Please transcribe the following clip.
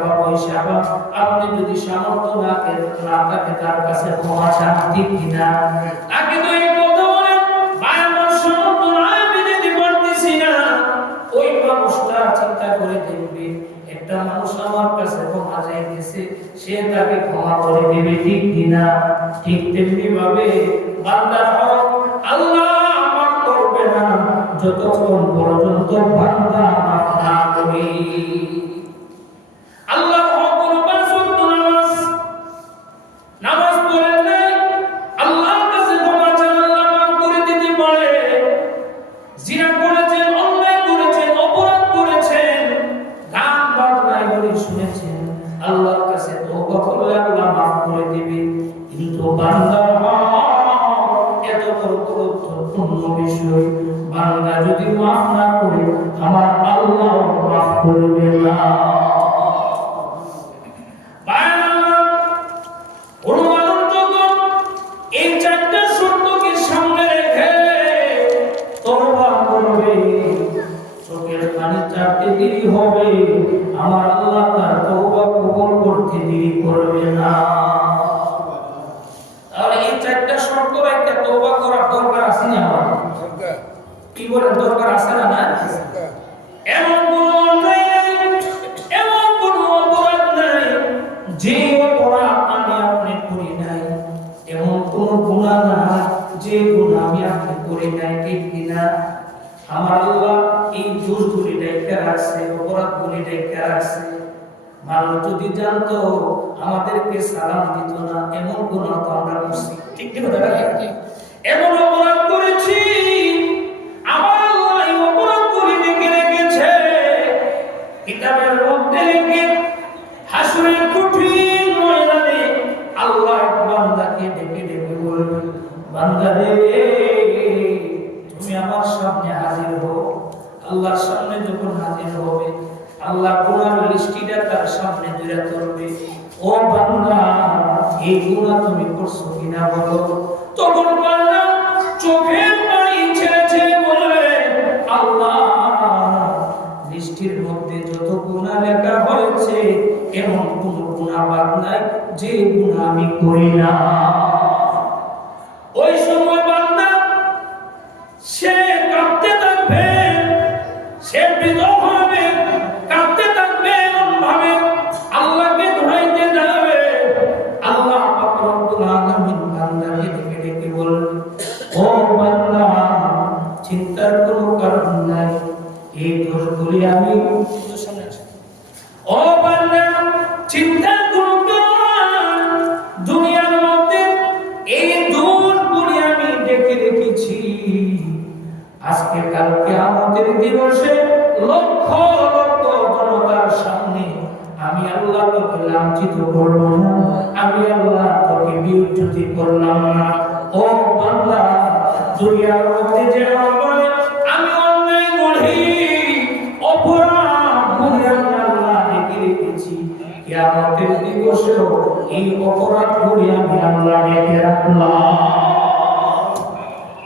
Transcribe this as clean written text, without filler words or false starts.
টাকা পয়সা বা আপনি যদি সামর্থ্য না থাকে তার কাছে ক্ষমা চান, ঠিক কিনা? তাকে তো এই কথা বলে ভাই আমার সামর্থ্য নাই, আমি দিতে পারতেছি না, ওই মানুষটা চিন্তা করে দেখবে একটা মানুষ আমার কাছে ক্ষমা চাইতেছে, সে তাকে ক্ষমা করে দেবে, ঠিক কিনা? ঠিক তেমনি ভাবে বান্দার হক আল্লাহ মাফ করবে না যতক্ষণ পর্যন্ত বান্দা মাফ না করে। আল্লাহ হক হলো পাঁচ ওয়াক্ত নামাজ, নামাজ পড়েন নাই, আল্লাহর কাছে ক্ষমা চান, আল্লাহ মাফ করে দিতে পারে। জিনা করেছেন, অন্যায় করেছেন, অপরাধ করেছেন, গান বাজনায় বলে শুনেছেন, আল্লাহর কাছে তওবা করলে আল্লাহ মাফ করে দিবে। কিন্তু বান্দার এত বড় গুরুত্বপূর্ণ বিষয়, বান্দা যদি মাফ না করে আমার আল্লাহ মাফ করবে না। এই চারটা শর্তকে সামনে রেখে তওবা করবে, চোখের পানি চাপতে দেরি হবে, আমার আল্লাহ তার তওবা কবুল করতে দেরি করবে না। তাহলে এই চারটা শর্ত রেখে তওবা করার দরকার আছে না? আমার কি বলেন, দরকার আছে না? না, এমন কোন অন্যায় নাই, এমন কোন অপরাধ নাই যে অপরাধ আমি আপনি করি নাই, এমন কোন গুনাহ নাই যে গুনাহ আমি আপনি করি নাই, ঠিক কিনা? আমার আল্লাহ এই দোষগুলি ঢেকে রাখছে, অপরাধগুলি ঢেকে রাখছে। মানুষ যদি জানতো আমাদেরকে সালাম দিত না, এমন গুনাহ তো আমরা করছি, ঠিক কি না? এমন অপরাধ করেছি, আমার আল্লাহ এই অপরাধগুলি ঢেকে রেখেছে, কিতাবের মধ্যে রেখে হাসরের কঠিন ময়দানে আল্লাহ বান্দাকে ডেকে ডেকে বলবেন, বান্দা রে তুমি আমার সামনে হাজির হও। আল্লাহর সামনে যখন হাজির হবে, আল্লাহ গুনার লিস্টিটা তার সামনে তুলে ধরবে, ও বান্দা এই গুনাহ তুমি করছো কিনা বলো। তখন বান্দা চোখের পানি ছেড়ে ছেড়ে বলবে, আল্লাহ লিস্টির মধ্যে যত গুনাহ লেখা হয়েছে এমন কোন গুনাহ বাদ নাই যে গুনাহ আমি করি না। ওই সময় বান্দা সে কাঁদতে থাকবে, সে বিধব হবে, কাঁদতে থাকবে, এমন ভাবে আল্লাহকে ধরাইতে যাবে। আল্লাহ পাক রব্বুল আলামিন বান্দাকে ডেকে ডেকে বলবে, ও বান্দা চিন্তার কোনো কারণ নাই, এই দোষগুলি আমি সামনে আসি। ও বান্দা চিন্তার কোনো কারণ, দুনিয়ার মধ্যে এই দোষগুলি আমি ডেকে রেখেছি, আজকে কালকে আমাদের দিবসে লক্ষ লক্ষ জনতার সামনে আমি আল্লাহ তোকে লাঞ্ছিত করব না, আমি আল্লাহ তোকে বিউজ্জতি করলাম না। ও বান্দা দুনিয়ার মধ্যে যে আমি অন্যায় করি, অপরাধ করি, আমি আল্লাহ ডেকে রেখেছি, কিয়ামতের দিবসেও এই অপরাধ করি আমি আল্লাহ ডেকে রাখলাম।